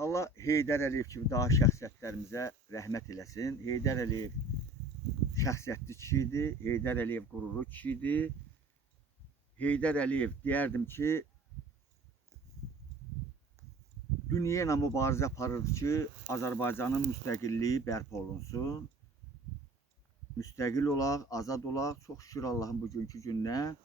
Allah Heydər Əliyev kimi daha şəxsiyyətlərimizə rəhmət eləsin. Heydər Əliyev şəxsiyyətli kişi idi. Heydər Əliyev qürurlu kişi idi. Heydər Əliyev deyərdim ki, dünya ilə mübarizə aparırdı ki, Azərbaycanın müstəqilliyi bərpa olunsun. Müstəqil olaq, azad olaq. Çox şükür Allahın bugünkü gününə.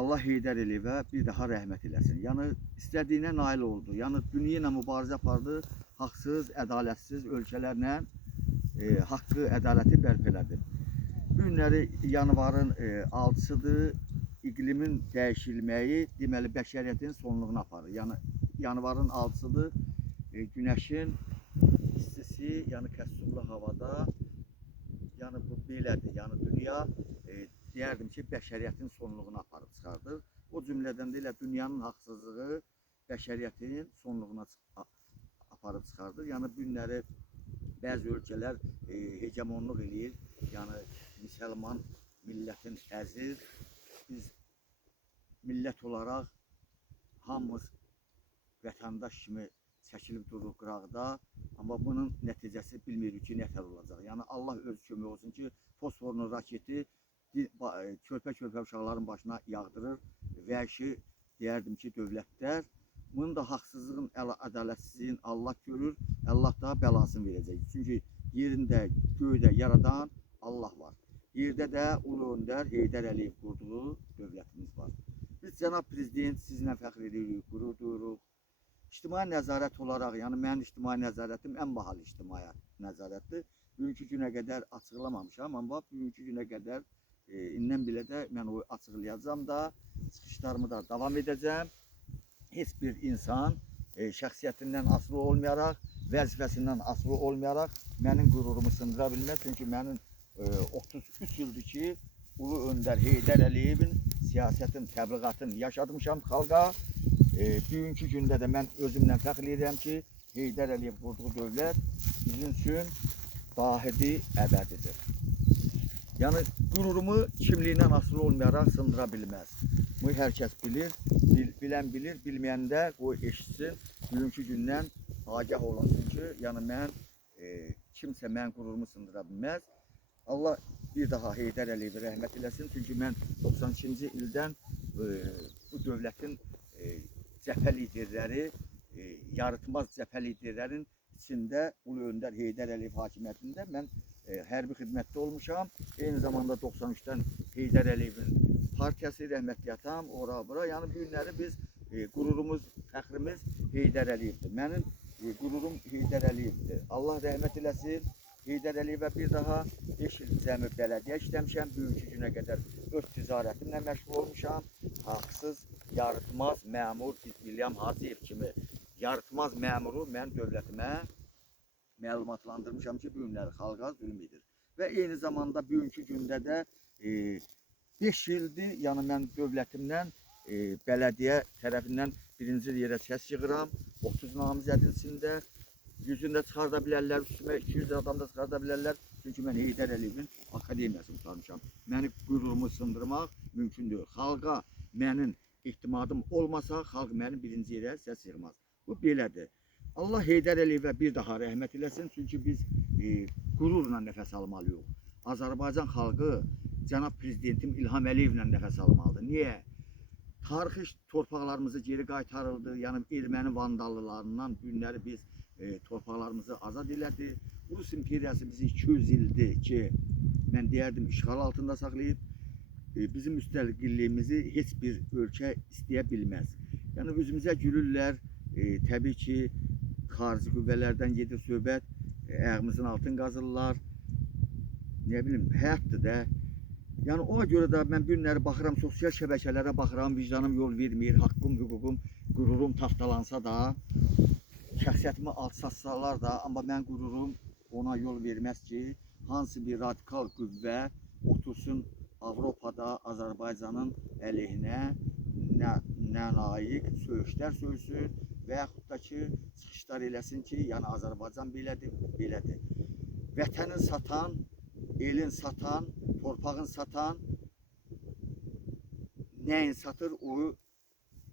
Allah Heydər Əliyevə bir daha rəhmət eləsin. Yəni istədiyinə nail oldu. Yəni dünya ilə mübarizə apardı. Haqsız, ədalətsiz ölkələrlə haqqı, ədaləti bərpa elədi. Bu günləri yanvarın 6-sıdır. İqlimin dəyişilməyi deməli bəşəriyyətin sonluğuna aparır. Yəni yanvarın 6-sıdır. Günəşin istisi, yəni kəssurlu havada, yəni bu belədir. Yəni dünya deyərdim ki, bəşəriyyətin sonluğuna aparıb çıxardır. O cümlədən də elə dünyanın haqsızlığı bəşəriyyətin sonluğuna aparıb çıxardır. Yəni bu günləri bəzi ölkələr hegemonluq eləyir. Yəni müsəlman millətin əzir. Biz millət olaraq hamımız vətəndaş kimi çəkilib duruq qıraqda, amma bunun nəticəsi bilmirik ki, nətər olacaq. Yəni Allah öz kömək olsun ki, fosforlu raketi körpə-körpə uşaqların başına yağdırır. Vəhşi deyərdim ki, dövlətlər. Bunun da haqsızlığın, ədalətsizliyin Allah görür, Allah da bəlasını verəcək. Çünki yerində, göydə yaradan Allah var. Yerdə də Ulu Öndər Heydər Əliyev qurduğu dövlətimiz var. Biz cənab prezident sizinlə fəxr edirik, qürur duyuruq. İctimai nəzarət olaraq, yəni mənim ictimai nəzarətim ən bahalı ictimai nəzarətdir. Bugünkü günə qədər açıqlamamışam, amma bugünkü günə qədər indən belə də mən o açıqlayacağam da, çıxışlarımı da davam edəcəm. Heç bir insan şəxsiyyətindən asılı olmayaraq, vəzifəsindən asılı olmayaraq mənim qürurumu sındıra bilməz. Çünki mənim 33 ildir ki, Ulu Öndər Heydər Əliyevin siyasətin, təbliğatını yaşatmışam xalqa. Bugünkü gündə də mən özümlə fəxr edirəm ki, Heydər Əliyev qurduğu dövlət bizim üçün dahidi əbədidir. Yəni qürurumu kimliyindən asılı olmayaraq sındıra bilməz. Bunu hər kəs bilir, bilən bilir, bilməyən də qoy eşitsin. Bugünkü gündən agah olunsun ki, yəni mən kimsə mənim qürurumu sındıra bilməz. Allah bir daha Heydər Əliyevə rəhmət eləsin. Çünki mən 92-ci ildən bu dövlətin cəbhə liderləri, yarıtmaz cəbhə liderlərin içində Ulu Öndər Heydər Əliyev hakimiyyətində mən hərbi xidmətdə olmuşam. Eyni zamanda 93-dən Heydər Əliyevin partiyası, rəhmətli atam, ora-bura. Yəni bu günləri biz qürurumuz, fəxrimiz Heydər Əliyevdir. Mənim qururum Heydər Əliyevdir. Allah rəhmət eləsin. Heydər Əliyevə bir daha 5 il cəmi bələdiyyə işləmişəm. Bugünkü günə qədər öz ticarətimlə məşğul olmuşam. Haqsız, yarıtmaz məmur İlham Hacıyev kimi yarıtmaz məmuru mən dövlətimə məlumatlandırmışam ki, bu günləri xalqa zülm edir. Və eyni zamanda bugünkü gündə də 5 ildir, yəni mən dövlətimdən bələdiyyə tərəfindən birinci yerə səs yığıram. 30 namizədin içində 100-ünü də çıxarda bilərlər, üstümə 200 adam da çıxarda bilərlər. Çünki mən Heydər Əliyevin akademiyasını tutarmışam. Məni qürurumu sındırmaq mümkün deyil. Xalqa mənim etimadım olmasa, xalq mənim birinci yerə səs yığmaz. Bu belədir. Allah Heydər Əliyevə bir daha rəhmət eləsin. Çünki biz qürurla nəfəs almalıyıq. Azərbaycan xalqı cənab prezidentim İlham Əliyevlə nəfəs almalıdır. Niyə? Tarixi torpaqlarımızı geri qaytarıldı. Yəni erməni vandallarından bu günləri biz torpaqlarımızı azad elədi. Rus imperiyası bizi 200 ildir ki, mən deyərdim işğal altında saxlayıb. Bizim müstəqilliyimizi heç bir ölkə istəyə bilməz. Yəni üzümüzə gülürlər. Təbii ki, xarici qüvvələrdən gedir söhbət. Ayağımızın altını qazırlar. Nə bilim, həyatdır da. Yəni ona görə də mən bu günləri baxıram, sosial şəbəkələrə baxıram, vicdanım yol vermir, haqqım, hüququm, qürurum taftalansa da, şəxsiyyətimi alçatsalar da, amma mən qürurum ona yol verməz ki, hansı bir radikal qüvvə otursun Avropada Azərbaycanın əleyhinə nə layiq söyüşlər söysün və yaxud da ki, çıxışlar eləsin ki, yəni Azərbaycan belədir, belədir. Vətənin satan, elin satan, torpağın satan, nəyin satır, o,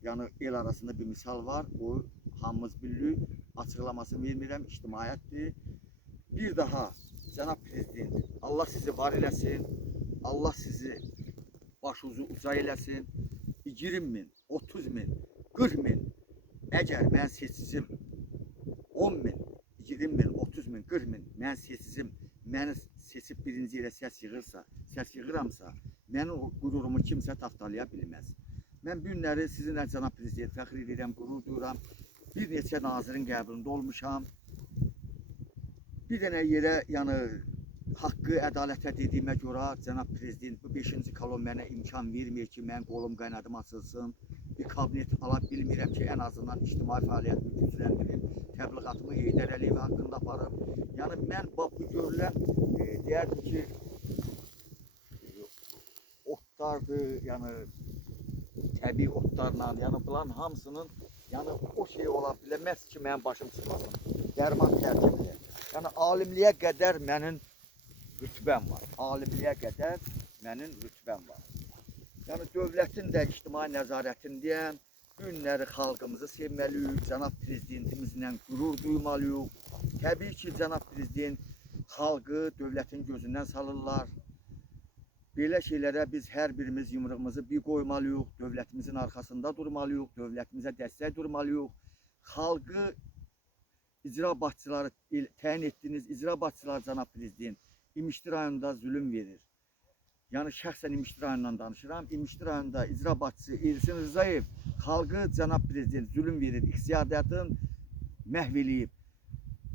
yəni el arasında bir misal var, o hamımız bilirik. Açıqlamasını vermirəm, ictimaiyyətdir. Bir daha cənab prezident, Allah sizi var eləsin. Allah sizi başınızı uca eləsin. 20 min, 30 min, 40 min. Əgər mən seçicim 10 min, 20 min, 30 min, 40 min mən seçicim, məni seçib birinci ilə səs yığıramsa, mənim o qururumu kimsə tapdalaya bilməz. Mən bu günləri sizinlə cənab prezident fəxr edirəm, qürur duyuram. Bir neçə nazirin qəbrində olmuşam. Bir dənə yerə, yəni haqqı, ədalətə dediyimə görə cənab prezident bu 5-ci kolon mənə imkan vermir ki, mən qolum qaynadım açılsın. Bir kabinet ala bilmirəm ki, ən azından ictimai fəaliyyətimi gücləndirim, təbliğatımı Heydər Əliyev haqqında aparım. Yəni mən bax bu görülən deyərdim ki, otlardır, yəni təbii otlarla, yəni bunların hamısının yəni o şey ola biləməz ki, mənim başım çıxmasın. Dərman tərkibli. Yəni alimliyə qədər mənim rütbəm var. Alimliyə qədər mənim rütbəm var. Yəni dövlətin də ictimai nəzarətindəyəm. Bu günləri xalqımızı sevməliyik, cənab prezidentimizlə qürur duymalıyıq. Təbii ki, cənab prezident xalqı dövlətin gözündən salırlar. Belə şeylərə biz hər birimiz yumruğumuzu bir qoymalıyıq, dövlətimizin arxasında durmalıyıq, dövlətimizə dəstək durmalıyıq. Xalqı icra başçıları təyin etdiyiniz icra başçıları cənab prezident İmişli rayonunda zülüm verir. Yəni şəxsən İmişli rayonundan danışıram. İmişli rayonunda icra başçısı Elsin Rzayev xalqı cənab prezident zülüm verir, iqtisadiyyatın məhv eləyib.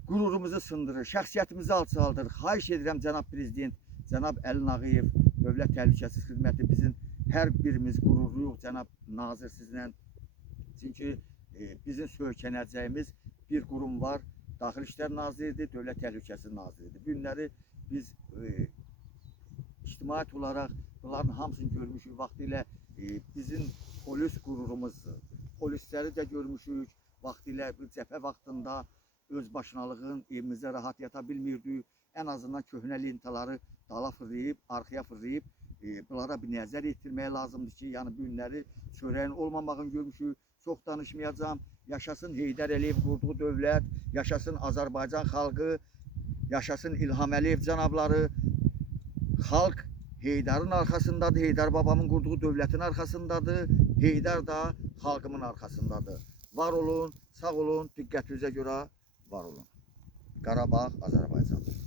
Qürurumuzu sındırır, şəxsiyyətimizi alçaldır. Xahiş edirəm cənab prezident, cənab Əli Nağıyev, Dövlət Təhlükəsizlik Xidməti bizim hər birimiz qürurluyuq cənab nazir sizlə. Çünki bizim söykənəcəyimiz bir qurum var. Daxili İşlər Naziridir, Dövlət Təhlükəsizlik Naziridir. Bu günləri biz ictimaiyyət olaraq bunların hamısını görmüşük. Vaxtilə bizim polis qürurumuzdur. Polisləri də görmüşük. Vaxtilə bu cəbhə vaxtında öz başınalığın evimizdə rahat yata bilmirdik. Ən azından köhnə lentaları dala fırlayıb, arxaya fırlayıb bunlara bir nəzər etdirmək lazımdır ki, yəni bu günləri çörəyin olmamağını görmüşük. Çox danışmayacağım. Yaşasın Heydər Əliyev qurduğu dövlət, yaşasın Azərbaycan xalqı, yaşasın İlham Əliyev cənabları. Xalq Heydarın arxasındadır, Heydər babamın qurduğu dövlətin arxasındadır. Heydər da xalqımın arxasındadır. Var olun, sağ olun, diqqətinizə görə var olun. Qarabağ, Azərbaycan.